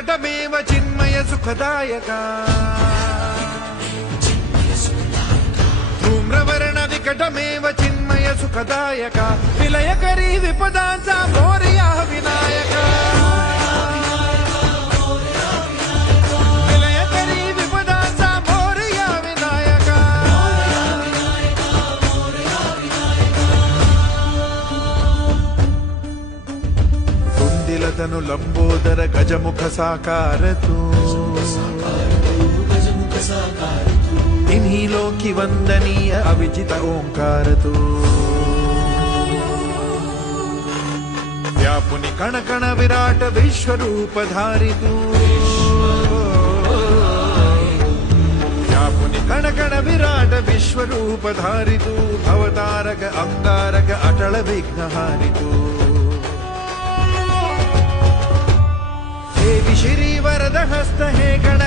विकटमेव चिन्मय सुखदायका धूम्रवर्ण विकटमेव चिन्मय सुखदायका विलयकरी विपदांचा मोरया विनायका विलयकरी विपदांचा मोरया विनायका कुंदिलतनु लंबोदर गजमुख साकार तू इन्हीं लोकी वंदनीय अविजित ओंकार तू व्यापुनि कण कण विराट विश्वरूप धारी तू व्यापुनि कण कण विराट विश्वरूप धारी तू भवतारक अंगारक अटल विघ्नहारी तू हे श्री वरद हस्त हे गण